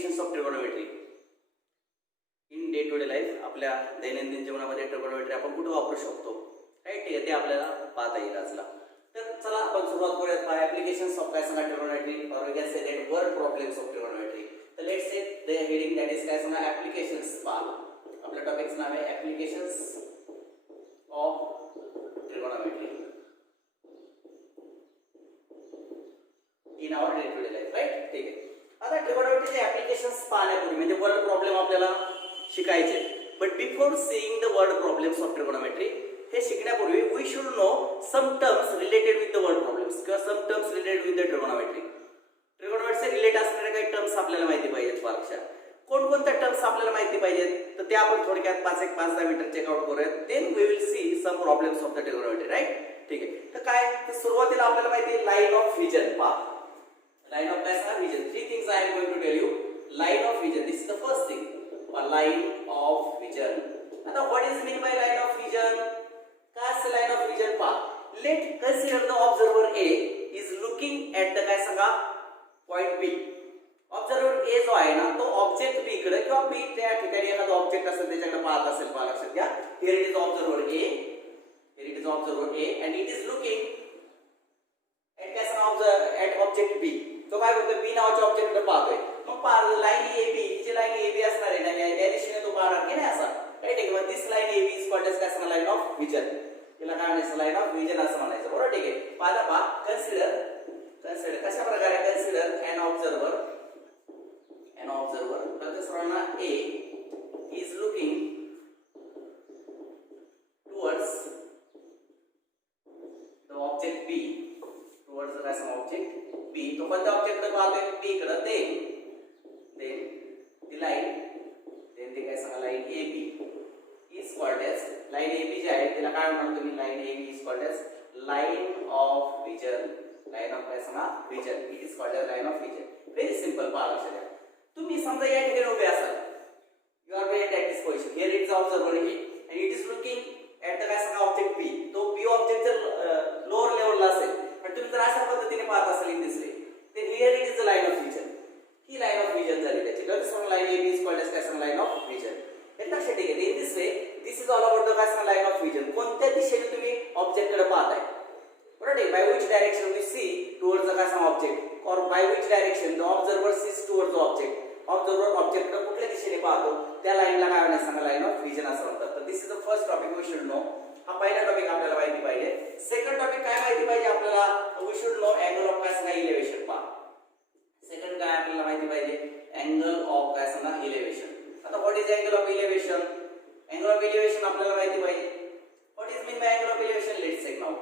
Applications of trigonometry in day to day life. आपल्या दैनंदिन जीवनामध्ये ट्रिगोनोमेट्री आपण कुठे वापरू शकतो, राईट. ठीक आहे, ते आपल्याला पाहता येईल आजला. तर चला आपण सुरुवात करूयात. बाय ऍप्लिकेशन्स ऑफ काय सांगा ट्रिगोनोमेट्री, और we can say that word problems of trigonometry. तर let's say the heading that is काय सांगा ऍप्लिकेशन्स. पहा आपल्या टॉपिकचं नाव आहे applications of trigonometry in our day to day life, right. ठीक आहे. आता ट्रिगोनोमेट्रीचे ऍप्लिकेशन्स पाहण्यापूर्वी म्हणजे वर्ड प्रॉब्लेम आपल्याला शिकायचे. But before seeing the word problems of trigonometry, हे शिकण्यापूर्वी we should know some terms related with the word problems किंवा some terms related with the trigonometry. ट्रिगोनोमेट्रीचे रिलेट असणारे काही टर्म्स आपल्याला माहिती पाहिजेत. परीक्षा कोणकोणत्या टर्म्स आपल्याला माहिती पाहिजेत तर ते आपण थोडक्यात 5-10 मिनिटं चेकआउट करूयात. Then we will see some problems of the trigonometry, right. ठीक आहे. तर काय तर सुरुवातीला आपल्याला माहिती आहे लाईन ऑफ विजन. पहा लाईन ऑफ काय सांगा vision. 3 things I am going to tell you. Line of vision, this is the first thing. Line of vision. आता what is mean by line of vision. काय असते line of vision. पहा let consider the observer A is looking at the काय सांगा point बी. Observer ए जो आहे ना तो ऑब्जेक्ट बी कडे किंवा बी त्या ठिकाणी एखादा ऑब्जेक्ट असेल त्याच्याकडे पाहत असेल. पहा लक्षात घ्या. Here it is observer A, here it is observer A and it is looking at काय सांगा ऍट ऑब्जेक्ट बी. तो काय करतोय बी नावाच्या ऑब्जेक्ट कडे पाहतोय. मग line A B, G line A बी असणार आहे ना त्या दिशेने तो पाहणार की नाही असा, राईट. ठीक आहे. मग this line A B is called as काय सांगा लाईन ऑफ विजन. तिला काय म्हणायचं लाईन ऑफ विजन असं म्हणायचं, बरोबर. ठीक आहे. पहा कन्सिडर कशा प्रकारे कन्सिडर अन ऑब्झर्वर तर ते सर्वांना A is looking towards the object B, towards काय सांगा ऑब्जेक्ट बी. तो कोणत्या ऑब्जेक्ट कडे पाहतोय बी कडे. देन ती लाईन ते काय सांगा line A B is called as line A B जी आहे तिला काय म्हणतो तुम्ही line A B is called as line of vision. Line of काय सांगा vision. It is called as line of vision. Very simple. पहा लक्षात घ्या. तुम्ही समजा या ठिकाणी उभे असाल, you are wait at this position. Here it is observer A and it is looking at the काय सांगा ऑब्जेक्ट बी. तो बी ऑब्जेक्ट जर लोअर लेवलला असेल पण तुम्ही जर अशा पद्धतीने पाहत असाल in this way, then here it is the line of vision. ही लाईन ऑफ विजन झाली त्याची. तर some line A B is called as काय सांगा लाईन ऑफ विजन. हे लक्षात ठेवा. In this way this is all about the काय सांगा लाईन ऑफ विजन. कोणत्या दिशेने तुम्ही ऑब्जेक्ट कडे पाहताय, बरोबर. ठीक. By which direction we see towards the काय सांगा object, or by which direction the observer sees towards the object. Observer object कडे कुठल्या दिशेने पाहतो त्या लाईनला काय म्हणायचं सांगा लाईन ऑफ विजन असं म्हणतात. तर this is the first topic we should know. हा पहिला टॉपिक आपल्याला माहिती पाहिजे. सेकंड टॉपिक काय माहिती पाहिजे आपल्याला, we should know angle of काय सांगा इलेव्हेशन. पहा सेकंड काय आपल्याला माहिती पाहिजे अँगल ऑफ काय सांगा इलेव्हेशन. आता what is angle of elevation. Angle of elevation आपल्याला माहिती पाहिजे. What is mean by angle of elevation. Let's check now.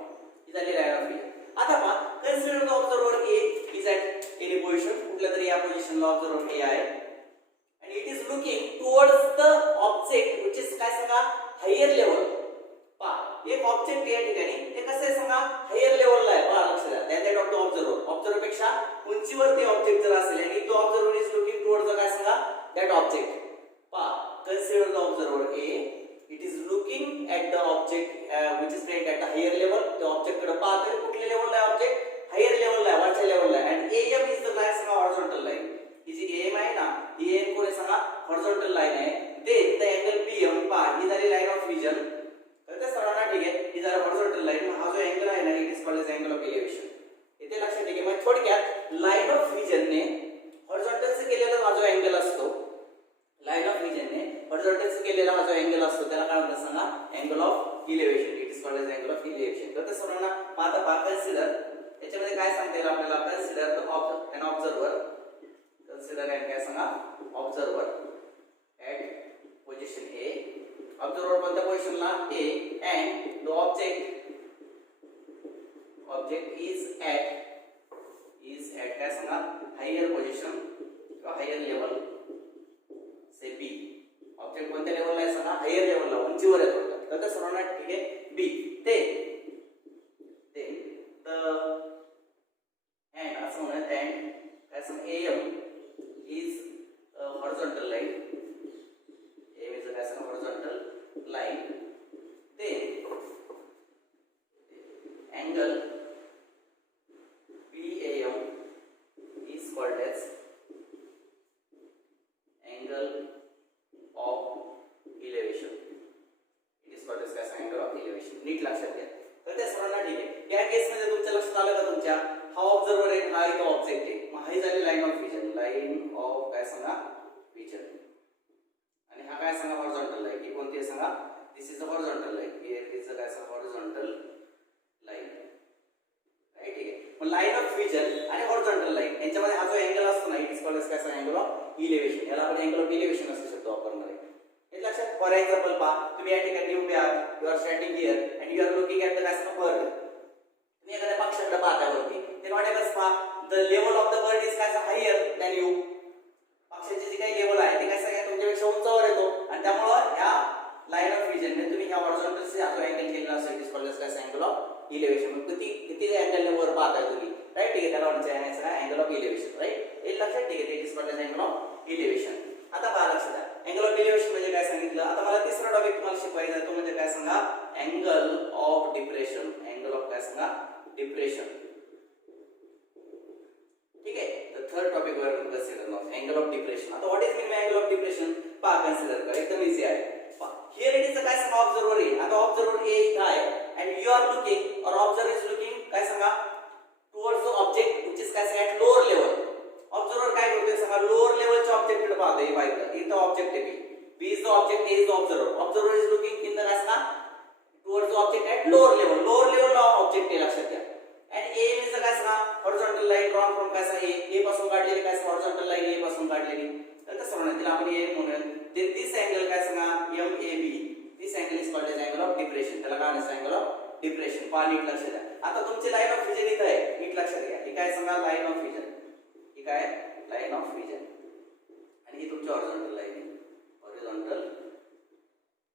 ही झाली लाईन ऑफ विजन. आता पहा consider the observer A is at any position. कुठल्या तरी या पोझिशनला ऑब्झर्वर ए आहे and it is looking towards the object which is काय सांगा हायर लेवल. पहा एक ऑब्जेक्ट या ठिकाणी ते कसं आहे सांगा हायर लेवलला आहे. पहा लक्षात द्या. दॅट ऑफ द ऑब्झर्वर पेक्षा उंचीवर ते ऑब्जेक्ट जर असेल आणि तो observer is looking towards the काय सांगा दॅट ऑब्जेक्ट. पहा consider the observer A it is looking at the object which is placed at the higher level. त्या ऑब्जेक्ट कडे पाहतोय. कुठल्या लेवलला आहे ऑब्जेक्ट हायर लेवलला आहे, वरच्या लेवलला आहे. and AM is the काय सांगा हॉरिझॉन्टल लाईन. ही जी AM आहे ना ही AM कोण सांगा हॉरिझॉन्टल लाईन आहे. देन द अँगल PM पहा ही झाली लाईन ऑफ विजन. तर त्या सर्वांना ठीक आहे ही झाली हॉरिझॉन्टल लाईन. हा जो अँगल आहे ना it is called as angle of elevation. इथे लक्षात ठेवा. म्हणजे थोडक्यात लाईन ऑफ विजनने हॉरिझॉन्टलचे केलेला हा जो अँगल असतो, लाईन ऑफ विजनने हॉरिझॉन्टलचे केलेला हा जो अँगल असतो त्याला काय म्हणतात सांगा angle of elevation. It is called as angle of elevation. तर त्या सर्वांना आता पहा कन्सिडर याच्यामध्ये काय सांगता येईल आपल्याला. Consider the an observer. Consider and काय सांगा observer at position A. Observer कोणत्या पोझिशनला A and the object is at काय सांगा हायर पोझिशन किंवा higher level say B. Object कोणत्या लेवलला आहे सांगा हायर लेवलला उंचीवर आहे थोडं. तर त्या सर्वांना ठीक आहे बी. ते द अँड असं म्हणत अँड काय सांगा AM is a horizontal line. AM is a horizontal line. Then angle BAM is called as सांगा this is a horizontal line, here is a काय सांगा हॉरिझॉन्टल लाईन, राईट. ठीक आहे. मग लाईन ऑफ व्हिजन आणि horizontal line यांच्यामध्ये हा जो अँगल असतो ना इट इज कॉल्ड काय सांगा अँगल ऑफ इलेव्हेशन, याला आपण अँगल ऑफ इलेव्हेशन असू शकतो वापरणार आहे. हे लक्षात. फॉर एक्झाम्पल पहा तुम्ही या ठिकाणी उभे आहात, you are standing here and you are looking at the काय सांगा बर्ड. तुम्ही एखाद्या पक्षाकडे पाहता वरती, then what happens पहा the level of the bird is काय हायर दॅन यू. पक्षाची जी काही लेवल आहे ती काय सांगा तुमच्यापेक्षा उंचावर येतो आणि त्यामुळे या लाईन ऑफ व्हिजन ने तुम्ही ह्या हॉरिझॉन्टल से जो अँगल केलेला असतो इट इज कॉल्ड काय अँगल ऑफ इलेव्हेशन. मग किती अँगलने वर पाहताय तुम्ही, राईट. ठीक आहे. त्याला म्हणायचं आहे अँगल ऑफ इलेव्हेशन, राईट. हे लक्षात. ठीक आहे. It is called angle of elevation. आता पहा लक्षात द्या अँगल ऑफ इलेव्हेशन म्हणजे काय सांगितलं. आता मला तिसरा टॉपिक तुम्हाला शिकवायचा आहे तो म्हणजे काय सांगा angle of depression. Angle of काय सांगा डिप्रेशन. ठीक आहे. तर थर्ड टॉपिक वर consider now angle of depression. आता what is mean by angle of depression पहा कन्सिडर करा, एकदम इझी आहे. हियर इट इज काय सांगा ऑब्झर्वर ए. आता ऑब्झर्वर ए इथं आहे अँड यू आर लुकिंग और ऑब्झर्वर इज लुकिंग काय सांगा towards the object which is काय सांगा ॲट लोअर लेवल. ऑब्झर्वर काय करतोय सांगा लोअर लेवलच्या ऑब्जेक्टकडे पाहतोय. पाहिजे इथं ऑब्जेक्ट आहे B is the object, A is the observer. Observer is looking in the काय सांगा towards the object at lower level. Lower लेवलला ऑब्जेक्ट आहे लक्षात घ्या. अँड ए इज द काय सांगा हॉरिझॉन्टल लाईन ड्रॉन फ्रॉम काय सांगा ए पासून काढलेली काय सांगा हॉरिझॉन्टल लाईन ए पासून काढलेली. तर कसं म्हणणार तिला आपण ए म्हणून दिस अँगल काय सांगा M A B. This angle is called as angle of depression. त्याला काय म्हणायचं अँगल ऑफ डिप्रेशन. पहा नीट लक्षात द्या. आता तुमची लाईन ऑफ व्हिजन इथं आहे, नीट लक्षात घ्या. ही काय सांगा लाईन ऑफ व्हिजन, ही काय लाईन ऑफ व्हिजन आणि ही तुमची हॉरिझॉन्टल लाईन आहे, हॉरिझॉन्टल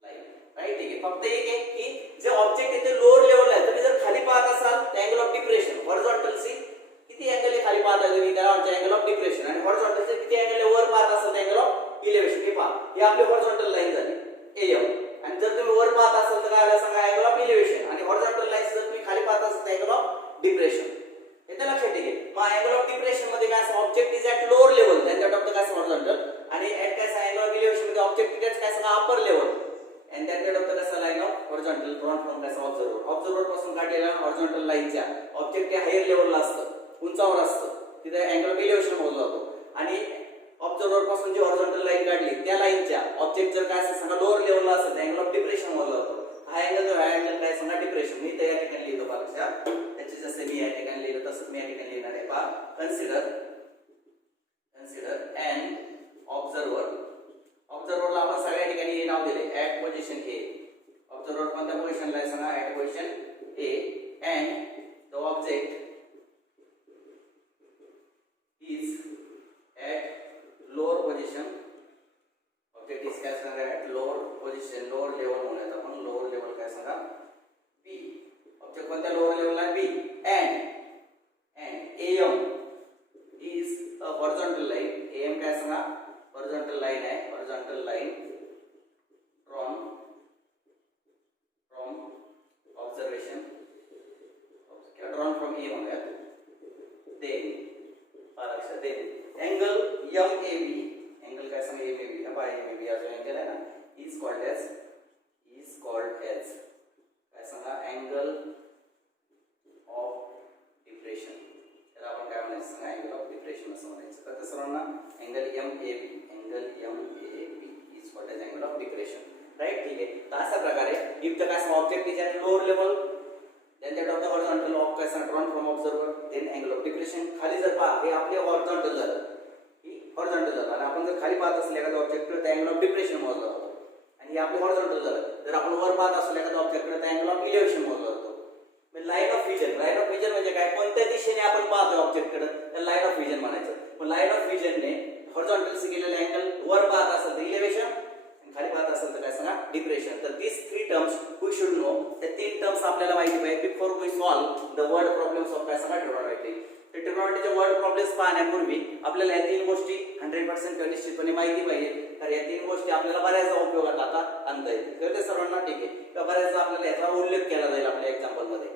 लाईन, राईट. ठीक आहे. फक्त एक आहे की जे ऑब्जेक्ट इथे लोअर लेवलला आहे तुम्ही जर खाली पाहत असाल तर अँगल ऑफ डिप्रेशन हॉरिझॉन्टल सी किती अँगल आहे खाली पाहता तुम्ही त्याला म्हणतो अँगल ऑफ डिप्रेशन. आणि हॉरिझॉन्टल चे किती अँगल आहे वर पाहत असाल अँगल ऑफ इलेव्हेशन. हे पहा ही आपली हॉरिझॉन्टल लाईन झाली एम. आणि जर तुम्ही वर पाहत असाल तर काय आलं सांगा अँगल ऑफ इलेव्हेशन. आणि हॉरिझॉन्टल लाईन जर तुम्ही खाली पाहत असाल तर अँगल ऑफ डिप्रेशन. येते लक्षात. ठीक आहे. मग अँगल ऑफ डिप्रेशन मध्ये काय असं object is at lower level than that of the काय हॉरिझॉन्टल. आणि ॲट काय अँगल ऑफ इलेव्हेशन मध्ये ऑब्जेक्ट इज काय सांगा upper level and that that of the काय line of horizontal drawn from काय ऑब्झर्वर. ऑब्झर्वर पासून काढलेल्या हॉरिझॉन्टल लाईनच्या ऑब्जेक्ट हायर लेवलला असतं, उंचावर असतं, तिथे अँगल ऑफ इलेव्हेशन मोजला जातो. आणि ऑब्झर्वर पासून जी हॉरिझॉन्टल लाईन काढली त्या लाईनच्या ऑब्जेक्ट जर काय असेल सांगा लोअर लेवलला असेल अँगल ऑफ डिप्रेशन मोजला जातो. हा अँगल जो आहे अँगल काय सांगा डिप्रेशन. मी तर या ठिकाणी लिहितो पहा लक्षात. त्याचे जसे मी या ठिकाणी लिहिलं तसंच मी या ठिकाणी लिहिणार आहे. पहा कन्सिडर अँड ऑब्झर्वर. ऑब्झर्वरला आपण सगळ्या ठिकाणी ए नाव दिले ॲट पोझिशन ए. ऑब्झर्वर कोणत्या पोझिशनला आहे सांगा at position A and the object is at lower position. Object is काय सांगा at lower position, lower level म्हणूयात आपण लोअर लेवल काय सांगा बी. ऑब्जेक्ट कोणत्या लोअर लेवलला B. And M is a horizontal line. M काय सांगा हॉरिझॉन्टल लाईन आहे, horizontal line drawn from observation किंवा ड्रॉन फ्रॉम ए म्हणूयात. देन लक्षात then angle M A B. Angle काय सांगा एम ए बी. हा एम ए बी हा जो अँगल आहे ना इज कॉल्ड एज काय सांगा अँगल ऑफ डिप्रेशन. त्याला आपण काय म्हणायचं सांगा अँगल ऑफ डिप्रेशन असं म्हणायचं. तर सर्वांना angle M A B, angle M A B is called as angle of depression, right. ठीक आहे. तर अशा प्रकारे इफ द काय object is at lower level then that of the horizontal of काय सांगा drawn from observer then angle of depression. खाली जर पहा हे आपले हॉरिझॉन्टल झालं, ही हॉरिझॉन्टल झालं. आणि आपण जर खाली पाहत असले एखाद्या ऑब्जेक्टकडे तर अँगल ऑफ डिप्रेशन मोजला जातो. आणि हे आपले हॉरिझॉन्टल झालं. जर आपण वर पाहत असले एखाद्या ऑब्जेक्टकडे तर अँगल ऑफ इलेव्हेशन मोजला जातो. म्हणजे line of vision. Line of vision म्हणजे काय कोणत्या दिशेने आपण पाहतोय ऑब्जेक्टकडे त्याला लाईन ऑफ व्हिजन म्हणायचं. पण लाईन ऑफ व्हिजनने हॉरिझॉन्टल से केलेले अँगल वर पाहत असेल तर इलेव्हेशन, खाली पाहत असेल तर काय सांगा डिप्रेशन. तर this three terms we should know. त्या तीन टर्म्स आपल्याला माहिती पाहिजे before we solve the word problems of काय सांगा ट्रिग्नोमेट्री. तर ट्रिग्नोमेट्रीचे वर्ड प्रॉब्लेम्स पाहण्यापूर्वी आपल्याला या तीन गोष्टी 100% निश्चितपणे माहिती पाहिजे. तर या तीन गोष्टी आपल्याला बऱ्याचदा उपयोगात आता आणता येतील. तर ते सर्वांना ठीक आहे किंवा बऱ्याचदा आपल्याला याचा उल्लेख केला जाईल आपल्या एक्झाम्पल मध्ये,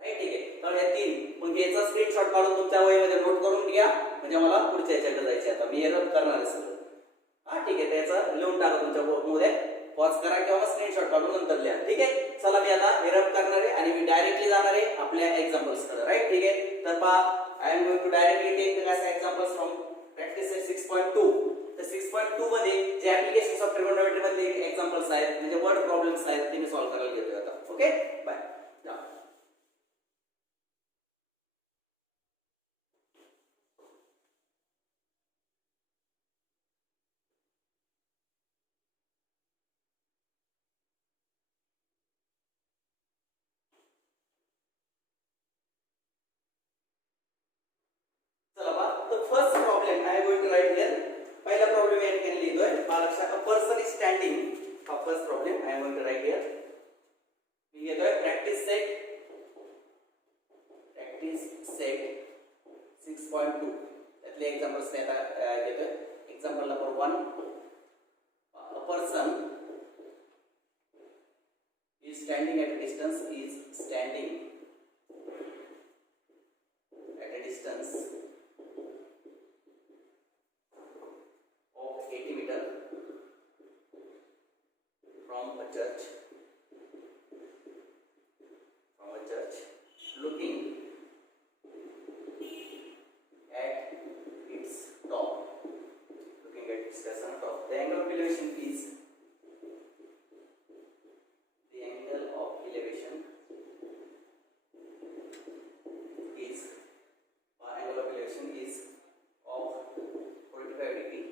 राईट. ठीक आहे. तर या तीन मग याचा स्क्रीनशॉट काढून तुमच्या वहीमध्ये नोट करून घ्या म्हणजे मला पुढच्या याच्याकडे जायचे. आता मी रब करणार आहे सर. हा ठीक आहे. त्याचा लिहून टाका तुमच्या मध्ये, पॉज करा किंवा स्क्रीनशॉट काढून नंतर लिहा. ठीक आहे. चला मी आता रब करणार आहे आणि मी डायरेक्टली जाणार आहे आपल्या एक्झाम्पल्स कडे, राईट. ठीक आहे. तर पहा I am going to directly take the examples from practice 6.2. तर 6.2 मध्ये जे जे ऍप्लिकेशन्स ऑफ ट्रिगोनोमेट्री मधले एक्झाम्पल्स आहेत म्हणजे वर्ड प्रॉब्लेम्स आहेत ते मी सॉल्व्ह करायला घेतोय आता. Okay bye. The first problem I am going to write here. पहिला प्रॉब्लेम या ठिकाणी लिहितोय. महाराष्ट्रात a person is standing. हा first problem I am going to write here. मी घेतोय practice set 6.2. त्यातले एक्झाम्पल्स मी आता घेतोय. Example number 1. A person is standing at a distance of 80 meter from a church looking at its top. The angle of elevation is of 45 degree.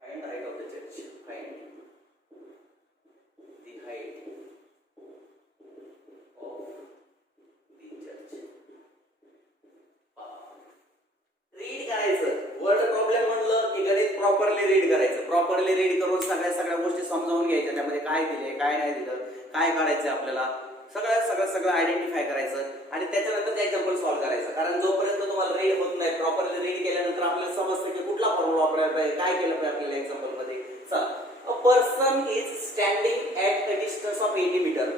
Find the height of the church. Find the height of the church. Read करायचं. Word problem म्हणलं की गणित properly read करायचं. Properly read करून सगळ्या गोष्टी समजावून घ्यायच्या. त्यामध्ये काय दिले, काय नाही दिलं, काय काढायचं आपल्याला, सगळं आयडेंटिफाय करायचं आणि त्याच्यानंतर ते एक्झाम्पल सॉल्व्ह करायचं. कारण जोपर्यंत तुम्हाला रीड होत नाही, प्रॉपरली रीड केल्यानंतर आपल्याला समजतं की कुठला फॉर्म्युला वापरायला पाहिजे, काय केलं पाहिजे आपल्याला एक्झाम्पल मध्ये. चला, a person is standing at a distance of 80 metre.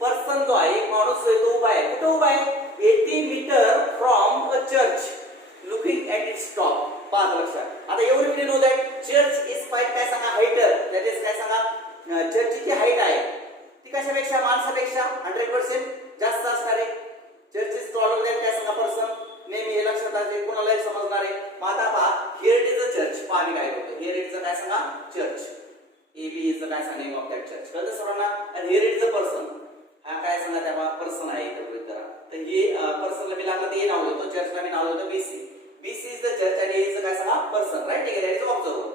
Person जो आहे, एक माणूस आहे, तो उभा आहे. कुठे उभा आहे? 80 metre from a church looking at its top. पाच लक्षात. आता एवढी मिनिट होत आहे. चर्च इज फाईट काय सांगा, हाईटर. दॅट इज काय सांगा, चर्चची हाईट आहे ती कशापेक्षा, माणसापेक्षा 100% जास्त असणार आहे. चर्च इज टॉलर दॅन काय सांगा पर्सन. नेहमी हे लक्षात असते, कोणालाही समजणार आहे. आता पहा, here it is a church. पहा मी काय करतो, हिअर इट इज अ काय सांगा, चर्च. AB इज द काय सांगा, नेम ऑफ दॅट चर्च. कळतं सर्वांना. आणि here it is a person. हा काय सांगा, तेव्हा पर्सन आहे इथे गृहीत धरा. तर हे पर्सनला मी लागलं तर हे नाव देतो, चर्चला मी नाव देतो BC. BC is the church आणि हे इज काय सांगा, पर्सन. राईट, ठीक आहे. That is observer.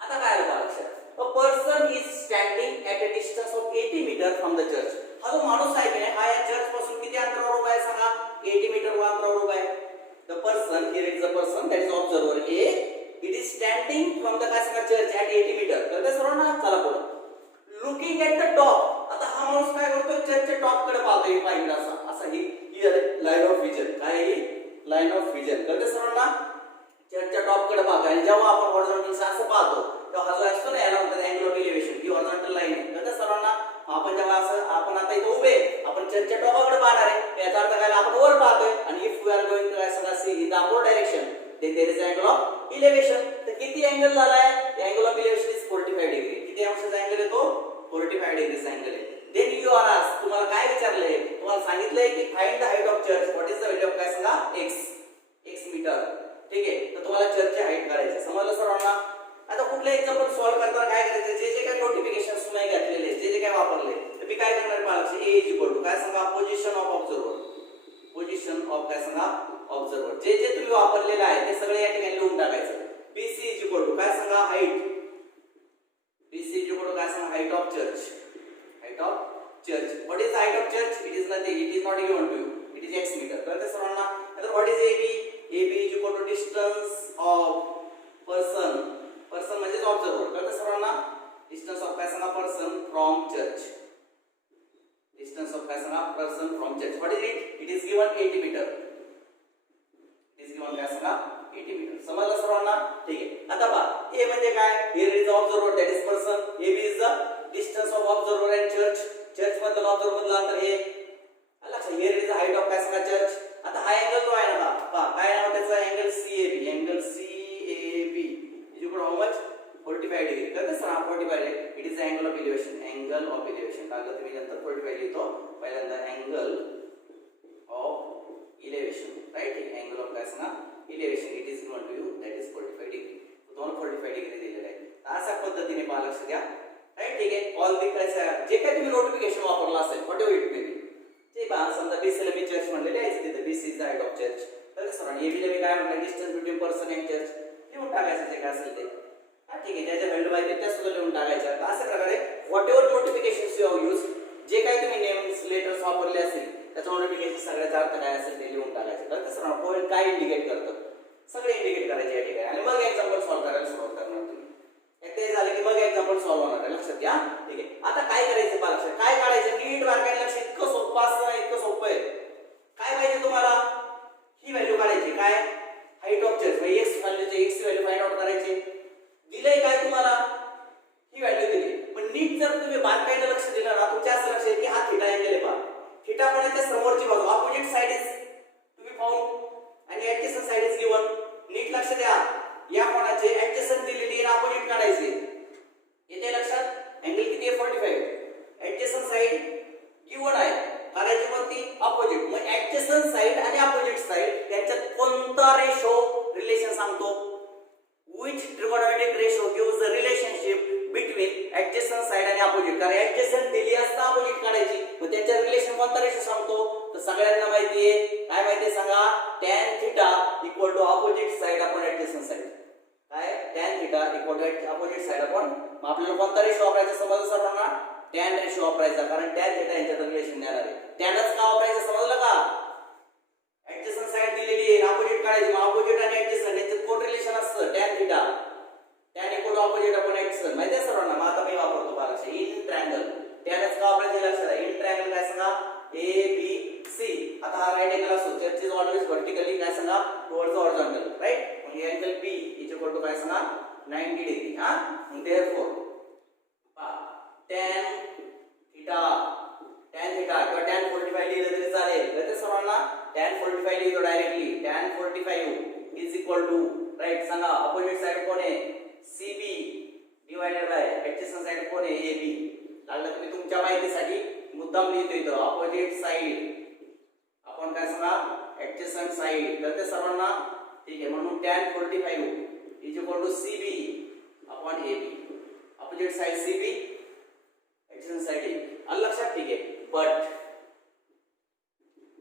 आता काय आलं लक्षात, a person is standing at a distance of 80 metre from the church. हा जो माणूस आहे की नाही, हा या चर्च पासून किती अंतरावर उभा आहे सांगा, 80 मीटर अंतरावर उभा आहे. The person, here is the person, that is observer. It is standing from the काय सांगा, चर्च ऍट 80 मीटर. कळतं सर्वांना. चला पुढे. Looking at the top. आता हा माणूस काय करतोय, चर्चच्या टॉप कडे पाहतोय. पाहिजे असा ही लाईन ऑफ विजन. काय ही लाईन ऑफ विजन. कळतं सर्वांना. चर्चच्या टॉप कडे पाहतो आणि जेव्हा आपण हॉरिझॉन्टल असं पाहतो तेव्हा हा जो असतो ना, याला म्हणतात angle of elevation. He horizontal line आहे. कळतं सर्वांना. आपण जेव्हा असं, आपण आता इथे उभे, आपण चर्चच्या टॉपाकडे पाहणार आहे, याचा अर्थ काय, आपण वर पाहतोय. आणि if we are going to सांगा see in the upward direction, then there is angle of elevation. तर किती अँगल झालाय, angle of elevation is 45 degree. किती अंशाचा अँगल येतो, 45 डिग्रीचा अँगल आहे. देन यू आर आस्क्ड, तुम्हाला काय विचारलंय, तुम्हाला सांगितलंय की find the height of church. What is the value of काय सांगा, x मीटर. ठीक आहे. तर तुम्हाला चर्चची हाईट करायची. समजलं सर्वांना. आता कुठले एक्झाम्पल सॉल्व्ह करताना काय करायचं, जे काय नोटिफिकेशन तुम्ही घेतलेले, जे काय वापरले, तर मी काय करणार पाहिजे, A इज इक्वल टू काय सांगा, position of observer. Position of काय सांगा, ऑब्झर्वर. जे तुम्ही वापरलेलं आहे ते सगळे या ठिकाणी लिहून टाकायचं. BC इज इक्वल टू काय सांगा, height. BC is equal to काय सांगा, height of church. Height of church. What is height of church? It is nothing, it is not given to you, it is x metre. कळतं सर्वांना. तर what is AB? AB is equal to distance of person. Person म्हणजे observer. कळतं सर्वांना. Distance of काय सांगा, person from church. Distance of काय सांगा, person from church. What is it? It is given 80 metre. It is given काय सांगा, 80 metre. समजलं सर्वांना. ठीक आहे. आता पहा, A म्हणजे काय, here is observer, that is person. AB is the distance of observer and church. Church मधलं ऑब्झर्वर मधलं अंतर हे. लक्षात. Here is the height of काय सांगा, चर्च. आता हा अँगल जो आहे ना, पहा काय नाव त्याचा, angle CAB. Angle CAB is equal to how much, 45 degree. कळतं sir. 45 degree. It is the angle of elevation. Angle of elevation टाकलं तुम्ही नंतर 45 लिहितो. पहिल्यांदा angle of elevation. Right. Angle of काय सांगा, elevation. It is given to you, that is 45 degree. तुम्हाला 45 degree दिलेलं आहे. पद्धतीने पहा, लक्ष द्या. राईट, ठीक आहे. ऑल दी जे काही तुम्ही नोटिफिकेशन वापरला असेल what ever it may be, ते पहा. समजा बीसीला मी चर्च म्हणलेले आहे तिथे, BC is the head of church. तर सरांनी एबीला मी काय म्हटलं, distance between person and church लिहून टाकायचं जे काय असेल ते. हा, ठीक आहे. ज्याच्या व्हॅल्यू पाहिजे त्या सुद्धा लिहून टाकायच्या. अशा प्रकारे what ever notifications you have use, जे काही तुम्ही नेम्स लेटर्स वापरले असेल त्याचा नोटिफिकेशन सगळ्याचा अर्थ काय असेल ते लिहून टाकायचं. तर सरांना पॉईंट काय इंडिकेट करतं सगळे इंडिकेट करायचे या ठिकाणी. आणि मग एक्झाम्पल सॉल्व्ह करायला सुरुवात करणार तुम्ही. एकदा झालं की मग एक्झाम्पल सॉल्व्ह होणार आहे, लक्षात घ्या. ठीक आहे. आता काय करायचं पहा, लक्षात काय काढायचं, नीट बारकाईने लक्ष. इतकं सोपं असतं ना, इतकं सोपं आहे. काय पाहिजे तुम्हाला, ही व्हॅल्यू काढायची. काय, हाईट ऑफ चर्च म्हणजे एक्स व्हॅल्यूचे, एक्स व्हॅल्यू फाइंड आउट करायचे. दिलंय काय तुम्हाला, ही व्हॅल्यू दिली. पण नीट जर तुम्ही बारकाईने लक्ष दिलं ना, तुमच्या असं लक्ष येईल की हा थीटा अँगल आहे. पहा, थीटा कोणाच्या समोरची बाजू, ऑपोजिट साइड इज तुम्ही फाउंड आणि ऍडजस्टंट साइड इज गिवन. नीट लक्ष द्या, या कोणाचे ऍडजस्टंट दिलेली आणि ऑपोजिट काढायचे. येते लक्षात, अँगल किती आहे 45. ऍडजस्टंट साइड गिवन आहे, करायची कोणती, ऑपोजिट. मग ऍडजस्टंट साइड आणि ऑपोजिट साइड यांच्यात कोणता रेशो रिलेशन सांगतो, which trigonometric ratio gives the relationship between adjacent side आणि opposite. कारण adjacent दिली असता opposite काढायची, मग त्याच्या रिलेशन कोणता रेशो सांगतो, तर सगळ्यांना माहिती आहे. काय माहिती आहे सांगा, tan theta equal to opposite side upon adjacent side. काय, tan theta equal to opposite side upon. मग आपल्याला कोणता रेशो वापरायचा समजलं सर्वांना, tan रेशो वापरायचा. कारण tan theta यांच्यात रिलेशन देणार आहे. tanच का वापरायचं समजलं का, ऍडजस्टंट साइड दिलेली आहे, ऑपोजिट काढायची. मग ऑपोजिट आणि ऍडजस्टंट यांच्यात कोण रिलेशन असतं, tan theta. tan equal to opposite upon adjacent. माहिती आहे सर्वांना. मग आता मी वापरतो पहा, लक्ष. इन ट्रायंगल tanच का वापरायचं लक्षात आहे. इन ट्रायंगल काय सांगा, ए बी सी. आता हा राईट अँगल असतो, चर्च इज ऑलवेज व्हर्टिकली काय सांगा, टुवर्ड्स द हॉरिझॉन्टल. राईट, मग हे angle B is equal to काय सांगा, 90 डिग्री. हा, मग देयरफॉर पहा tan थीटा, tan थीटा किंवा tan 45 लिहिलं तरी चालेल. तर ते सर्वांना tan 45 लिहितो directly. tan 45 is equal to, right सांगा, ऑपोजिट साइड कोण आहे, CB divided by adjacent side कोण आहे, एबी. लागलं तुम्ही तुमच्या माहितीसाठी मुद्दाम लिहितो इथं, ऑपोजिट साइड आपण काय सांगा, ऍडजस्टंट साइड. तर ते सर्वांना ठीक आहे. म्हणून tan 45 is equal to CB upon AB. Opposite side CB, adjacent side AB. आलं लक्षात, ठीक आहे. बट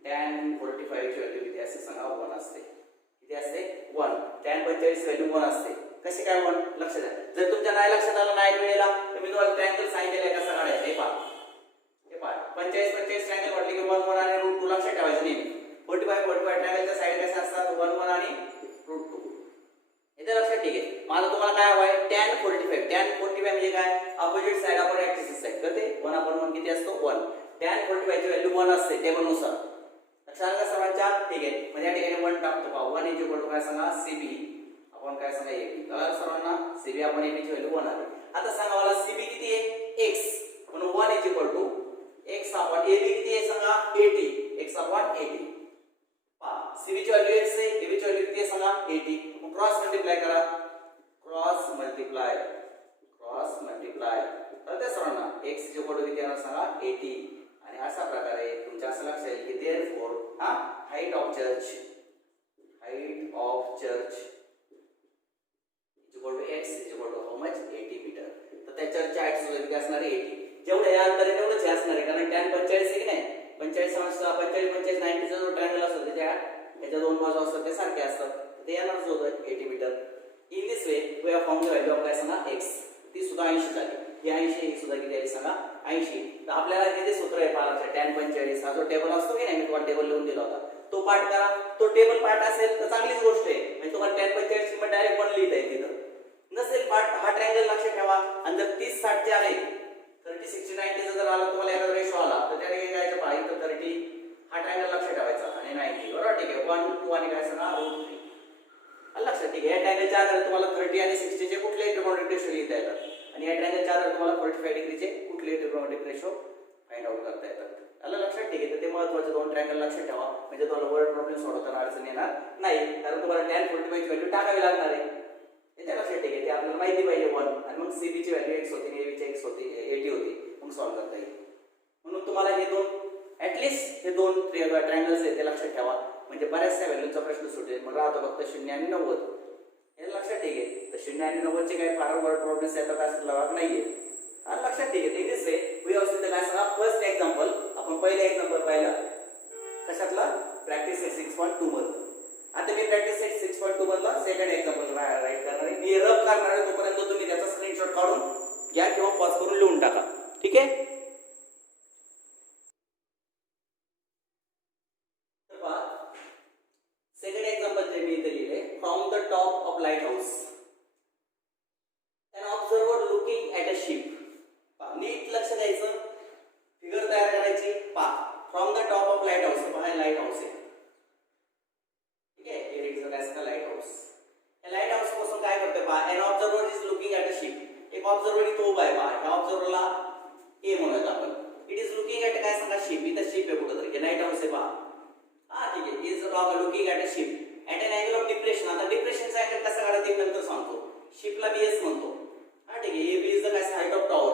tan 45 ची व्हॅल्यू किती असते सांगा, 1 असते. किती असते, 1. tan 45 व्हॅल्यू 1 असते. कसे काय 1, लक्ष द्या. जर तुमच्या नाही लक्षात आलं नाही वेळेला, तर मी तुम्हाला ट्रायंगल सांगितलेलं आहे कसा काढायचा. हे पहा, हे पहा, 45 ट्रायंगल म्हटले की 1 1 आणि √2 लक्षात ठेवायचं नेहमी. 45 ट्रायंगलच्या साइड कशा असतात, 1 1 आणि √2. इथे लक्षात, ठीक आहे. माझं तुम्हाला काय हवं आहे, tan 45 म्हणजे काय, opposite side upon adjacent side. तर ते 1 अपॉन 1 किती असतो, 1. tan 45 ची व्हॅल्यू 1 असते टेबलनुसार. लक्षात आलं का सर्वांच्या, ठीक आहे. म्हणजे या ठिकाणी 1 टाकतो पहा. 1 इज इक्वल टू काय सांगा, सीबी आपण काय सांगा, एबी. कळलं सर्वांना, सीबी अपॉन एबी ची व्हॅल्यू 1 आली. आता सांगा मला सीबी किती आहे, x. म्हणून 1 is equal to x upon AB किती आहे सांगा, 80. x upon 80. पहा, सीबी ची व्हॅल्यू x आहे, एबी ची व्हॅल्यू किती आहे सांगा, 80. मग क्रॉस मल्टिप्लाय करा, क्रॉस मल्टिप्लाय. तर ते सर्वांना x इज इक्वल टू किती येणार सांगा, 80. आणि अशा प्रकारे तुमच्या असं लक्षात येईल की therefore height of church is equal to x is equal to how much, 80 metre. तर त्या चर्चच्या हाईट सुद्धा किती असणार आहे, 80. जेवढे या अंतर आहे तेवढंच हे असणार आहे. कारण tan 45 आहे की नाही, 45 90 चा जो ट्रायंगल असतो त्याच्या दोन बाजू असतात ते सारखे असतात. ते येणारच होतं 80 metre. In this way we have found the value of काय सांगा, x. ती सुद्धा 80 झाली. ही 80 ही सुद्धा किती आली सांगा, 80. तर आपल्याला हे सूत्र आहे पहा, tan 45 हा जो टेबल असतो की नाही, मी तुम्हाला टेबल लिहून दिला होता, तो पार्ट करा. तो टेबल पार्ट असेल तर चांगलीच गोष्ट आहे, म्हणजे तुम्हाला tan 45 ची डायरेक्ट 1 लिहिता येईल. तिथं नसेल पार्ट, हा ट्रायंगल लक्षात ठेवा. आणि जर 30 60 चे आले, 30 60 90 जर आला, तुम्हाला एखादा रेशो आला, तर त्या ठिकाणी जायचं पहा, इथं 30 हा ट्रायंगल लक्षात ठेवायचा आणि 90. बरोबर, ठीक आहे. 1 2 आणि काय सांगा, √3. लक्षात, ठीक आहे. या ट्रायंगलच्या आधारे तुम्हाला 30 आणि 60 चे कुठलेही ट्रिगोनोमेट्रिक रेशो लिहिता येतात. आणि या ट्रायंगलच्या आधारे तुम्हाला 45 डिग्रीचे कुठलेही ट्रिगोनोमेट्रिक रेशो फाइंड आउट करता येतात. आलं लक्षात, ठीक आहे. तर ते महत्त्वाचे 2 ट्रायंगल लक्षात ठेवा, म्हणजे तुम्हाला वर्ड प्रॉब्लेम सोडवताना अडचण येणार नाही. कारण तुम्हाला tan 45 ची व्हॅल्यू टाकावी लागणार आहे. याच्या लक्षात, ठीक आहे. ते आपल्याला माहिती पाहिजे 1. आणि मग सीबी ची व्हॅल्यू x होती, एबी ची x होती, 80 होती. मग सॉल्व्ह करता येईल. म्हणून तुम्हाला हे 2 ऍटलीस्ट हे 2 ट्रायंगल्स आहेत ते लक्षात ठेवा, म्हणजे बऱ्याचशा व्हॅल्यूचा प्रश्न सुटेल. मग राहतो फक्त 0 आणि 90. हे लक्षात, ठीक आहे. तर 0 80 आणि 90 चे काही फार वर्ड प्रॉब्लेम्स येतात असं भाग नाहीये. आणि लक्षात ठेवा in this way we also काय सांगा फर्स्ट एक्झाम्पल आपण पहिला एक्झाम्पल पाहिला कशातला प्रॅक्टिस सेट 6.2 मध्ये. आता मी प्रॅक्टिस सेट 6.2 मधला सेकंड एक्झाम्पल राईट करणार आहे. मी रब करणार आहे तोपर्यंत तुम्ही त्याचा स्क्रीनशॉट काढून घ्या किंवा पॉज करून लिहून टाका. ठीक आहे. सेकंड एक्झाम्पल जे मी इथे लिहिले from the top of light house an observer looking at a ship. नीट लक्ष द्यायचं फिगर तयार करायची. From the top of light house पहा लाईट हाऊस आहे. ठीक आहे. हे इट्स काय असतं लाईट हाऊस. या लाईट हाऊस पासून काय करते पहा an observer is looking at a ship. एक ऑब्झर्वर इथं उभा आहे पहा. या ऑब्झर्वरला ए म्हणूयात आपण. इट इज लुकिंग ॲट काय सांगा शिप. इथं शिप आहे कुठं तरी लाईट हाऊस आहे पहा. ठीक आहे. Is looking at a ship at an angle of depression. आता डिप्रेशनचा अँगल कसा काढायचा ते नंतर सांगतो. शिपला बीएस म्हणतो. ठीक आहे. ए बी इज द काय हाईट ऑफ टॉवर.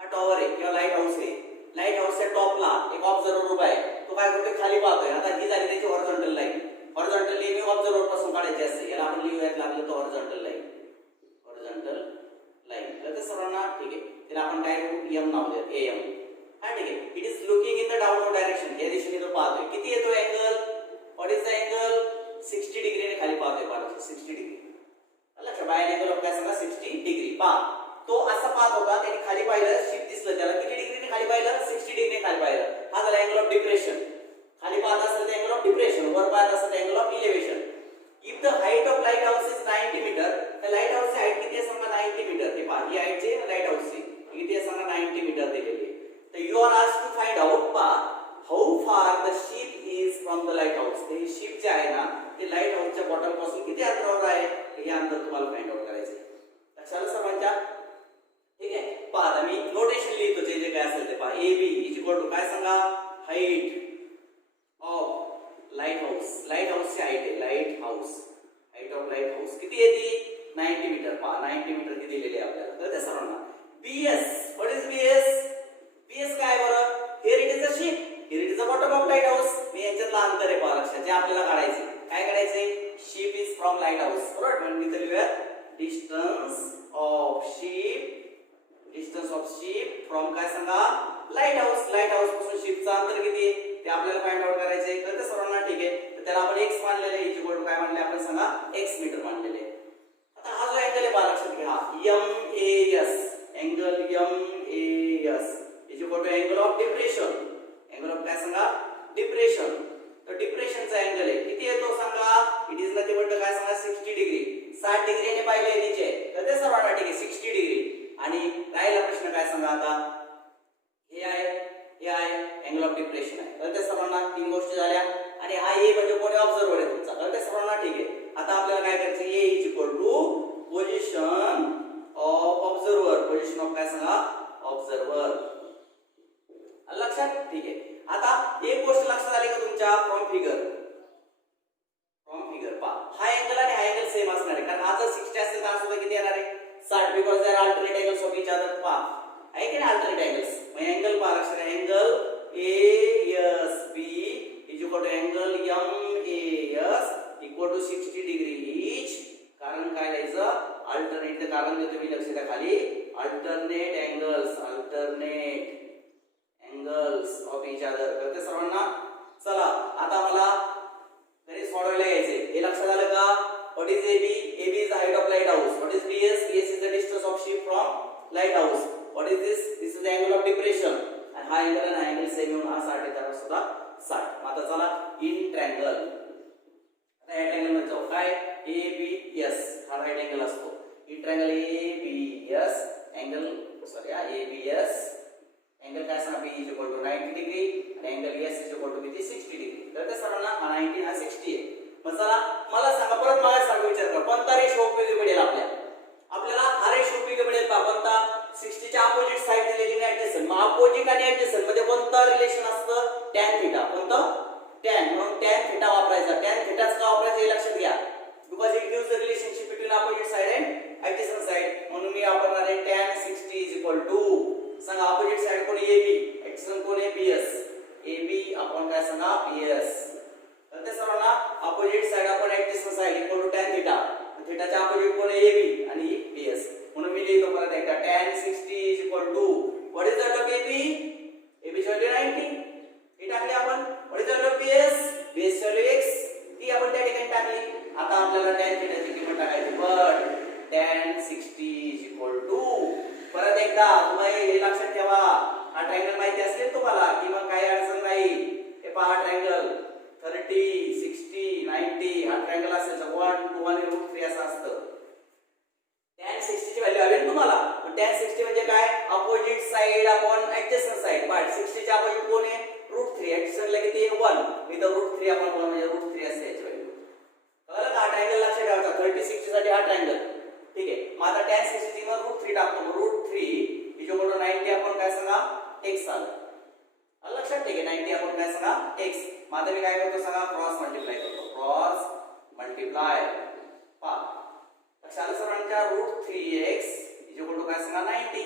हा टॉवर आहे किंवा लाईट हाऊस आहे. लाईट हाऊसच्या टॉपला एक ऑब्झर्वर उभा आहे. तो काय करतोय खाली पाहतोय. आता ही झाली त्याची horizontal line. Horizontal line observer पासून काढायची असते. याला आपण लिहूयात लागलं तर हॉरिझॉन्टल लाईन. हॉरिझॉन्टल लाईन कळतं सर्वांना. ठीक आहे. त्याला आपण काय एम नाव देऊयात एम. ठीक आहे. It is looking in the downward direction. या दिशेने तो पाहतोय. किती येतो angle. What is the angle 60 डिग्रीने खाली पाहतोय. पाहतोय 60 डिग्री. लक्षात बाय अँगल ऑफ काय सांगा 60 डिग्री. पहा तो असा पाहत होता. त्याने खाली पाहिलं शिप दिसलं त्याला. किती डिग्रीने खाली पाहिलं 60 डिग्रीने खाली पाहिलं. हा झाला अँगल ऑफ डिप्रेशन. खाली पाहत असेल तर अँगल ऑफ डिप्रेशन. वर पाहत असेल तर angle of elevation. If the height of light house is 90 metre तर लाईट हाऊसची हाईट किती आहे सांगा 90 मीटर. ते पहा ही हाईट चे लाईट हाऊसची किती आहे सांगा 90 मीटर दिलेली आहे. तर you are asked to find out पहा how far the ship is from the light house. ते शिप जे आहे ना ते लाईट हाऊसच्या बॉटम पासून किती अंतरावर आहे हे अंतर तुम्हाला फाइंड आउट करायचं आहे. लक्षात आलं सर्वांच्या. ठीक आहे. पहा मी नोटेशन लिहितो जे काय असेल ते पहा. A B is equal to काय सांगा height of light house. Light हाऊसची हाईट आहे. Light house height of light house किती येते 90 मीटर. पहा 90 मीटर किती दिलेली आहे आपल्याला कळते सर्वांना. BS what is BS. BS काय बरं. Here it is a ship. Here it is the bottom of light house. मी यांच्यातला अंतर आहे पहा लक्षात. जे आपल्याला काढायचे काय काढायचे ship is from light house. बरोबर. म्हणजे इथे लिहूया distance of ship. Distance of ship from काय सांगा लाईट हाऊस. लाईट हाऊस पासून शिपचं अंतर किती आहे ते आपल्याला फाइंड आउट करायचं आहे. कळतं सर्वांना. ठीक आहे. तर त्याला आपण x मानलेले आहे. इज इक्वल टू काय मानले आपण सांगा x मीटर मानलेले आहे. आता हा जो अँगल आहे पहा लक्षात घ्या M A S. Angle M A S is equal to angle of depression. Angle of काय सांगा डिप्रेशन. तर डिप्रेशनचा अँगल आहे किती येतो सांगा. इट इज नथिंग बट काय सांगा 60 डिग्री. 60 डिग्रीने पाहिले नीचे तर ते सर्वांना ठीक आहे 60 डिग्री. आणि राहिला प्रश्न काय सांगा आता हे आहे अँगल ऑफ डिप्रेशन आहे. तर ते सर्वांना तीन गोष्टी झाल्या. आणि हा ए म्हणजे कोणी ऑब्झर्वर आहे तुमचा. तर ते सर्वांना ठीक आहे. आता आपल्याला काय करायचं A is equal to position of observer. Position of काय सांगा ऑब्झर्वर. लक्षात. ठीक आहे. आता एक गोष्ट लक्षात आली का तुमच्या फ्रॉम फिगर. फ्रॉम फिगर पहा हा अँगल आणि हा अँगल सेम असणार आहे. कारण हा जर 60 असेल तर हा सुद्धा किती येणार आहे 60 because they are alternate angles of each other. पहा आहे की नाही अल्टरनेट अँगल्स. मग अँगल पहा लक्षात angle A S B is equal to angle M A S equal to 60 degree each. कारण काय लिहायचं अल्टरनेट. कारण देतो मी लक्ष द्या खाली alternate angles. Alternate angles of each other. कळते सर्वांना. चला आता मला घरी सोडवायला यायचे. हे लक्षात आलं का. What is AB. AB is the height of lighthouse. What is BS. BS is the distance of ship from lighthouse. What is this. This is the angle of depression. and हा अँगल आणि हा angle same येऊन हा 60 आहे सुद्धा 60. आता चला in triangle. आता राईट अँगल मध्ये जाऊ. काय ABS हा राईट अँगल असतो. In triangle ABS angle sorry ABS angle काय सांगा B is equal to 90 degree आणि angle S is equal to किती 60 डिग्री. तर ते सर्वांना हा 90 हा 60 आहे. चला मला सांगा परत मला सांगा विचार करा कोणता रेशो उपयोगी पडेल आपल्याला हा रेशो उपयोगी पडेल का कोणता 60 च्या अपोजिट साइड दिलेली नाही ऍडजस्टंट. मग अपोजिट आणि ऍडजस्टंट मध्ये कोणतं रिलेशन असतं tan थीटा. कोणतं tan. म्हणून tan थीटा वापरायचा. tan थीटाच का वापरायचं हे लक्षात घ्या because it gives the relationship between opposite side and adjacent side. म्हणून मी वापरणार आहे tan 60 इज इक्वल टू सांगा अपोजिट साइड कोण AB ऍडजस्टंट कोण आहे BS. AB आपण काय सांगा BS. तर ते सर्वांना अपोजिट साइड आपण adjacent side equal to tan theta. थीटाच्या अपोजिट कोण आहे tan 60 इज इक्वल टू, परत एकदा तुम्ही हे लक्षात ठेवा, हा ट्रायंगल माहिती असेल तुम्हाला की मग काही अडचण नाही. हे पहा ट्रायंगल 30 60 90 हा ट्रायंगल असेल 1 2 आणि √3 असं असतं. tan 60 ची व्हॅल्यू आली तुम्हाला. पण tan 60 म्हणजे काय, opposite side upon adjacent side. पण 60 च्या अपोजिट कोण आहे, √3. ऍडजसंट ला किती आहे 1. विथ √3 आपण 1 म्हणजे √3 असते याची व्हॅल्यू. कळलं का, हा ट्रायंगल लक्षात ठेवायचा. 30 60 साठी हा ट्रायंगल. ठीक आहे. मग आता tan 60 ची मग √3 टाकतो. मग √3 इज इक्वल टू 90 आपण काय सांगा, x आलं. लक्षात, ठीक आहे. 90 आपण काय सांगा, x. मग आता मी काय करतो सांगा, क्रॉस मल्टिप्लाय करतो. क्रॉस मल्टिप्लाय पहा लक्षात सर्वांच्या, √3x इज इक्वल टू काय सांगा 90.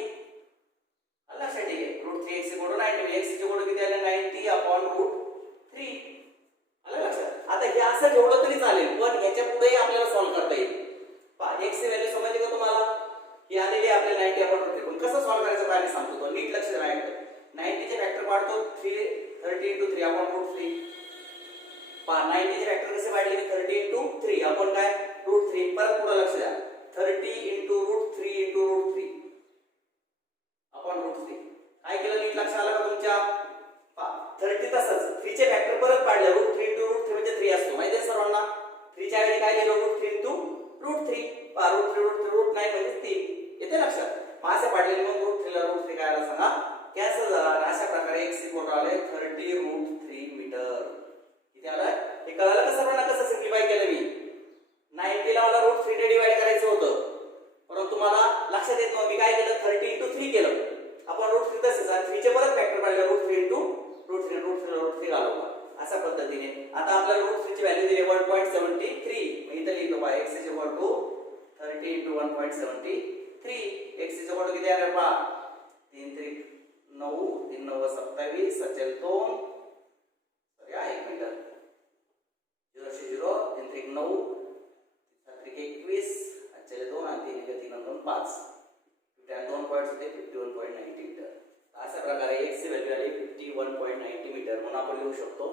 लक्षात, ठीक आहे. √3x is equal to 90. x is equal to किती आले 90 अपॉन √3. आलं लक्षात. आता हे असं ठेवलं तरी चालेल, पण याच्या पुढेही आपल्याला सॉल्व्ह करता येईल. पहा x ची व्हॅल्यू समजली का तुम्हाला, ही आलेली आपल्याला 90 अपॉन √3. पण कसं सॉल्व्ह करायचं काय मी सांगतो, तो नीट लक्ष द्या. 90 चे फॅक्टर काढतो 30 * 3 अपॉन √3. पहा 90 चे फॅक्टर कसे काढले, 30 * 3 आपण काय √3. परत पुढे लक्ष द्या, 30 * √3 * √3 अपॉन √3. काय केलं नीट लक्षात आलं का तुमच्या. पहा 30 तसंच 3 चे फॅक्टर परत काढले, √3 * √3 म्हणजे 3 असतो माहिती आहे सर्वांना. 3 च्या वेळी काय लिहिलं, √3 * √3. पहा √3 √3 √9 म्हणजे 3. येते लक्षात. मग असे पाडलेले मग √3 ला √3 काय आला सांगा, कॅन्सल झाला. अशा प्रकारे x इक्वल टू आले 30 √3 मीटर. किती आलं हे कळालं का सर्वांना, कसं सिम्प्लिफाय केलं मी. 90 ला मला √3 ने डिवाइड करायचं होतं, परंतु मला लक्षात येत नव्हतं. मी काय केलं, 30 * 3 केलं. आपण √3 तसेच 3 चे परत फॅक्टर काढले, √3 * √3 घालवला. अशा पद्धतीने आता आपल्याला √3 ची व्हॅल्यू दिली 1.73. मग इथे लिहितो पहा x is equal to 30 * 1.73. x is equal to किती आले पहा, 3 3 9 3 9 27 सचेल 2 या 1 मीटर. 0 0 3 3 9 7 3 21 चले 2 आणि 3 3 2 5. त्या 2 पॉइंट्स होते 51.90 मीटर. अशा प्रकारे x ची व्हॅल्यू आली 51.90 मीटर. म्हणून आपण लिहू शकतो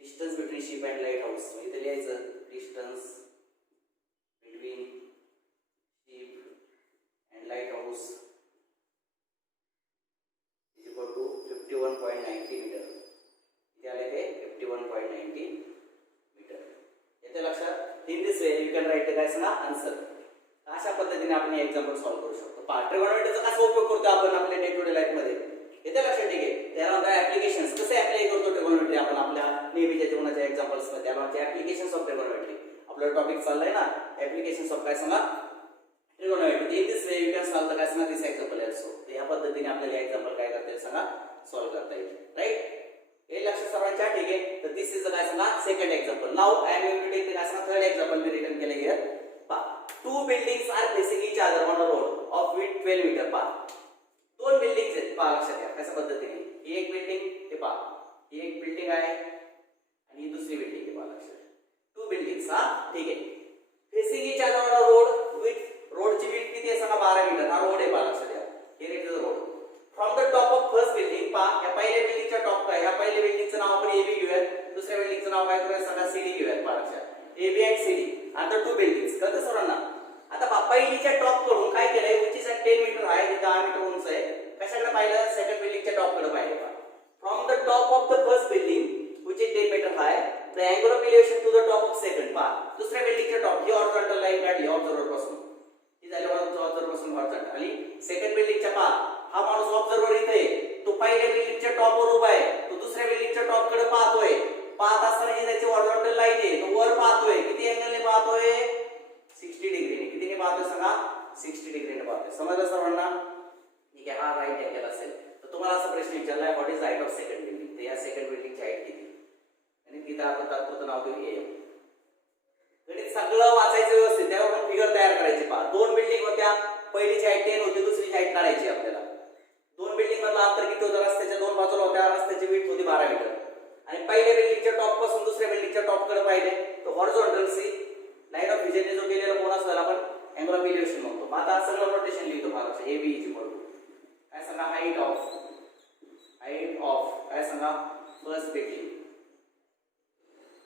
distance between ship and light house. इथे लिहायचं distance between ship and light house is equal to 51.90 metre. इथे आले ते 51.90 मीटर. येते लक्षात. In this way you can write काय सांगा आन्सर. अशा पद्धतीने आपण हे एक्झाम्पल सॉल्व्ह करू शकतो. ट्रिगोनोमेट्रीचा कसा उपयोग करतो आपण आपल्या डे टू डे लाईफ मध्ये, येते लक्षात, ठीक आहे. त्यानंतर ऍप्लिकेशन्स कसे अप्लाय करतो ट्रिगोनोमेट्री आपण आपल्या नेहमीच्या जीवनाच्या एक्झाम्पल्स मध्ये. त्यानंतर ऍप्लिकेशन्स ऑफ ट्रिगोनोमेट्री आपला टॉपिक चाललाय ना, ऍप्लिकेशन्स ऑफ काय सांगा trigonometry. In this way you can solve काय सांगा दिस एक्झाम्पल ऑल्सो. या पद्धतीने आपल्याला एक्झाम्पल काय करता येईल सांगा सॉल्व्ह करता येईल. राईट, हे लक्ष सर्वांच्या, ठीक आहे. तर दिस इज काय सांगा second example. Now I am going to take काय सांगा थर्ड एक्झाम्पल मी रिटर्न केले हियर. पहा 2 buildings are facing each other on a road of width 12 metre. पहा 2 बिल्डिंग्स आहेत. पहा लक्षात घ्या कशा पद्धतीने. ही एक बिल्डिंग, हे पहा ही एक बिल्डिंग आहे आणि ही दुसरी बिल्डिंग आहे. पहा लक्षात 2 बिल्डिंग्स, हा ठीक आहे. Facing each other on a road with रोडची विड्थ किती आहे सांगा 12 मीटर. हा रोड आहे. पहा लक्षात घ्या, हे is the road. From the top of first building, पहा या पहिल्या बिल्डिंगच्या टॉप काय, या पहिल्या बिल्डिंगचं नाव आपण AB घेऊया, दुसऱ्या बिल्डिंगचं नाव काय करूया सांगा CD घेऊया. पहा लक्षात AB आणि CD आणि 2 बिल्डिंग्स. कळतं सर्वांना. आता पहा पहिलीच्या टॉप कडून काय केलंय, उंचीचा 10 मीटर आहे, 10 मीटर उंच आहे. कशाकडे पाहिलं, सेकंड बिल्डिंगच्या टॉप कडे पाहिलं. From the top of the first building which is 10 metre high the angle of elevation to the top of second. पहा दुसऱ्या बिल्डिंगच्या टॉप ही हॉरिझॉन्टल लाईन काढली ऑब्झर्वर पासून, ही झाली ऑब्झर्वर पासून हॉरिझॉन्टल. आणि सेकंड बिल्डिंगच्या पहा हा माणूस ऑब्झर्वर इथे आहे, तो पहिल्या बिल्डिंगच्या टॉपवर उभा आहे, तो दुसऱ्या बिल्डिंगच्या टॉप कडे पाहतोय. पाहत असताना ही त्याची हॉरिझॉन्टल लाईन आहे, तो वर पाहतोय. किती अँगलने पाहतोय, 60 डिग्रीने. कितीने पाहतोय सांगा 60 डिग्रीने पाहतोय. समजलं सर्वांना, ठीक आहे. हा राईट अँगल असेल तर तुम्हाला असा प्रश्न विचारलाय what is height of second building. तर या सेकंड बिल्डिंगची हाईट किती, आणि तिथं आपण तात्पुरतं नाव देऊ AM. गणित सगळं वाचायचं व्यवस्थित, त्यावर आपण फिगर तयार करायचे. पहा 2 बिल्डिंग होत्या, पहिलीची हाईट 10 होती, दुसरीची हाईट काढायची आपल्याला. 2 बिल्डिंग मधलं अंतर किती होतं, रस्त्याच्या 2 बाजूला होत्या, रस्त्याची विड्थ होती 12 मीटर. आणि पहिल्या बिल्डिंगच्या टॉप पासून दुसऱ्या बिल्डिंगच्या टॉप कडे पाहिले तर हॉरिझॉन्टल सी लाईन ऑफ विजनने जो केलेला कोण असतो त्याला आपण अँगल ऑफ एलिव्हेशन म्हणतो. मग आता सगळं नोटेशन लिहितो. मला AB इज इक्वल टू काय सांगा हाईट ऑफ काय सांगा first building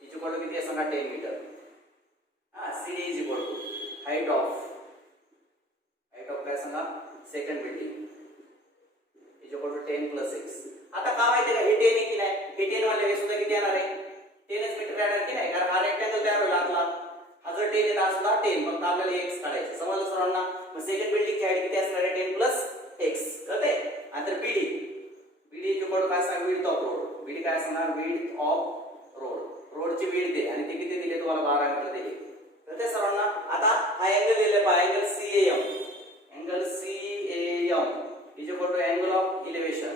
is equal to किती आहे सांगा 10 metre. CD is equal to height of of काय सांगा second building is equal to 10 + x. आता का माहिती आहे का हे 10 आहे की नाही, हे 10 वाले हे सुद्धा किती येणार आहे 10च मीटर येणार की नाही, कारण हा रेक्टँगल तयार होईल आतला. हा जर 10 येत असला 10 मग आपल्याला x काढायचं. समजलं सर्वांना. मग सेकंड बिल्डिंगची हाईट किती असणार आहे 10 + x. कळते. आणि तर बीडी इज इक्वल टू काय सांगा विड्थ ऑफ रोड. बीडी काय असणार विड्थ ऑफ रोड. रोडची विड्थ आहे आणि ती किती दिली तुम्हाला 12 मीटर दिली. कळते सर्वांना. आता हा अँगल दिले पहा angle CAM. Angle CAM is equal to angle of elevation.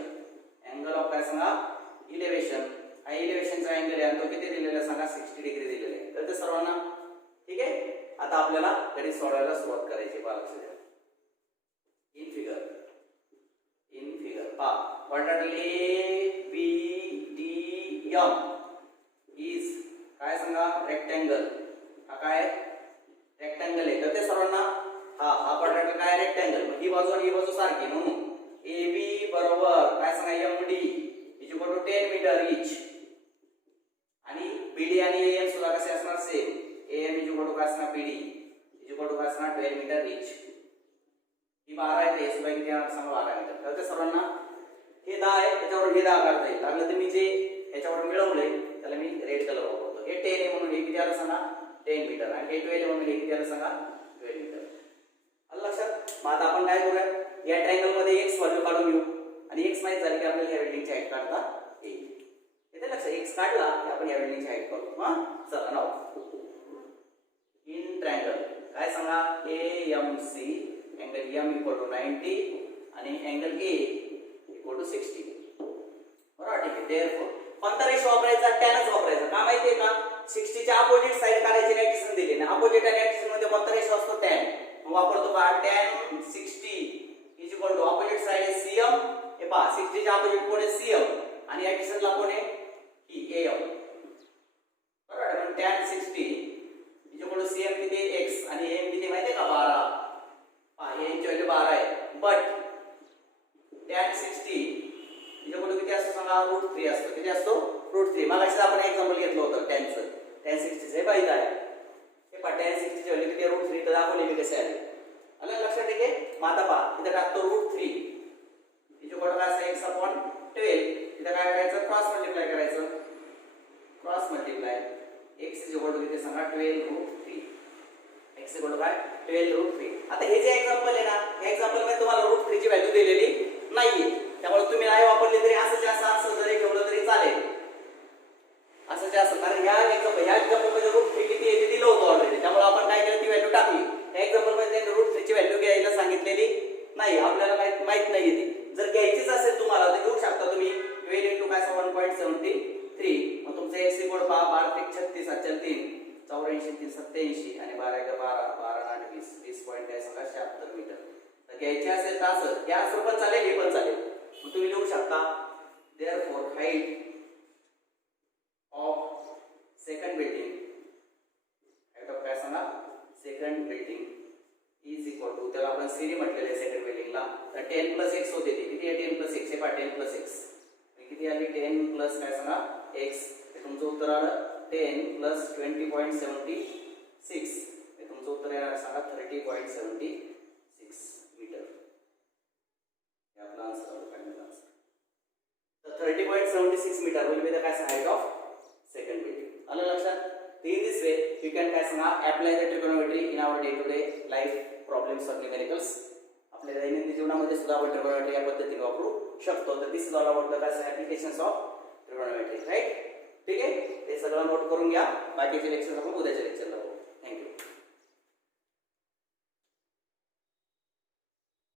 Angle of काय सांगा इलेव्हेशन. हा इलेव्हेशनचा अँगल आहे आणि तो किती दिलेला आहे सांगा 60 डिग्री दिलेला आहे. कळते सर्वांना. ठीक आहे. आता आपल्याला गणित सोडवायला सुरुवात करायची. पहा लक्ष द्या. इन फिगर पहा quadrant ABDM इज काय सांगा रेक्टँगल. हा काय रेक्टँगल आहे. कळते सर्वांना. हा क्वाड्रंट काय रेक्टँगल. मग ही बाजू आणि ही बाजू सारखी म्हणून AB बरोबर काय सांगा MD is equal to 10 metre each. आणि BD आणि AM सुद्धा कसे असणार same. AM is equal to काय असणार BD इज इक्वल टू काय असणार 12 मीटर इच. ही 12 आहे ते सुद्धा किती येणार सांगा 12 मीटर. कळते सर्वांना. हे 10 आहे त्याच्यावर हे 10 काढता येईल. लागलं तर मी जे याच्यावर मिळवलंय त्याला मी रेड कलर वापरतो. हे 10 आहे म्हणून हे किती आलं सांगा 10 मीटर आणि हे 12 आहे म्हणून हे किती आलं सांगा 12 मीटर. आलं लक्षात. मग आता आपण काय करूया या ट्रायंगल मध्ये x व्हॅल्यू काढून घेऊ आणि x माहित झाली की आपल्याला या बिल्डिंगची हाईट काढता येईल. येते लक्षात. x काढला की आपण या बिल्डिंगची हाईट काढू. हां चला नाव इन ट्रायंगल काय सांगा AMC angle M equal to 90 आणि अँगल A इक्वल टू 60. बरोबर ठीक आहे. देअरफॉर कोणता रेशो वापरायचा टॅनच वापरायचा. का माहिती आहे का 60 च्या अपोजिट साइड काढायची ॲडिशन दिली ना. अपोजिट आणि ॲडिशन मध्ये कोणता रेशो असतो टॅन. मग वापरतो का tan 60 is equal to opposite side आहे CM. हे पहा 60 च्या अपोजिट कोण आहे CM आणि ॲडिशनला कोण आहे ही AM. बरोबर. म्हणजे tan 60 is equal to CM किती x आणि AM किती माहिती आहे का 12. पहा AM ची व्हॅल्यू 12 आहे. But tan 60 is equal to किती असतो सांगा √3 असतो. किती असतो √3. मगाशी आपण एक्झाम्पल घेतलं होतं टॅनचं. टॅन 60 हे पाहिजे आहे. हे पहा टॅन 60 ची व्हॅल्यू किती आहे √3 तर दाखवली मी कसे आहे. आलं लक्षात. ठीक आहे. मग आता पहा इथे टाकतो √3 इज इक्वल टू काय असं x/12. इथे काय करायचं क्रॉस मल्टिप्लाय करायचं. Cross multiply x is equal to किती सांगा 12√3. x इक्वल टू काय 12√3. आता हे जे एक्झाम्पल आहे ना या एक्झाम्पल मध्ये तुम्हाला √3 ची व्हॅल्यू दिलेली नाहीये. त्यामुळे तुम्ही नाही वापरली तरी असं जास्त आन्सर जरी ठेवलं तरी चालेल. असं जास्त कारण ह्या एक्झाम्पल मध्ये √3 किती आहे ते दिलं होतं ऑलरेडी. त्यामुळे आपण काय केलं ती व्हॅल्यू टाकली. या एक्झाम्पल मध्ये √3 ची व्हॅल्यू घ्यायला सांगितलेली नाही. आपल्याला माहित नाहीये ती. जर घ्यायचीच असेल तुम्हाला तर घेऊ शकता तुम्ही 12 * काय 1.73. मग तुमचं x इक्वल टू 12 × 36 = 3 84 × 87 आणि 12 × 12 12 × 8 20 20.76 मीटर. तर घ्यायचे असेल तर असं हे असं पण चालेल हे पण चालेल. मग तुम्ही लिहू शकता therefore height of second building height of काय सांगा second building is equal to त्याला आपण सीरी म्हटलेलं आहे सेकंड बिल्डिंगला. तर 10 + x होते ती किती आहे 10 + x हे पहा 10 + x किती आली 10 + काय सांगा x. हे तुमचं उत्तर आलं 10 + 20.76 हे तुमचं उत्तर येणार सांगा 30.76 मीटर. हे आपला आन्सर आहे फायनल आन्सर. तर 30.76 मीटर will be the काय हाईट ऑफ सेकंड बिल्डिंग. आलं लक्षात. In this way you can काय सांगा apply the trigonometry in our day to day life problems or numericals. आपल्या दैनंदिन जीवनामध्ये सुद्धा आपण ट्रिगोनोमेट्री या पद्धतीने वापरू शकतो. तर this is all about the काय ऍप्लिकेशन्स ऑफ ट्रिगोनोमेट्री. राईट. ठीक आहे. हे सगळं नोट करून घ्या. बाकीचे लेक्चर आपण उद्याच्या लेक्चरला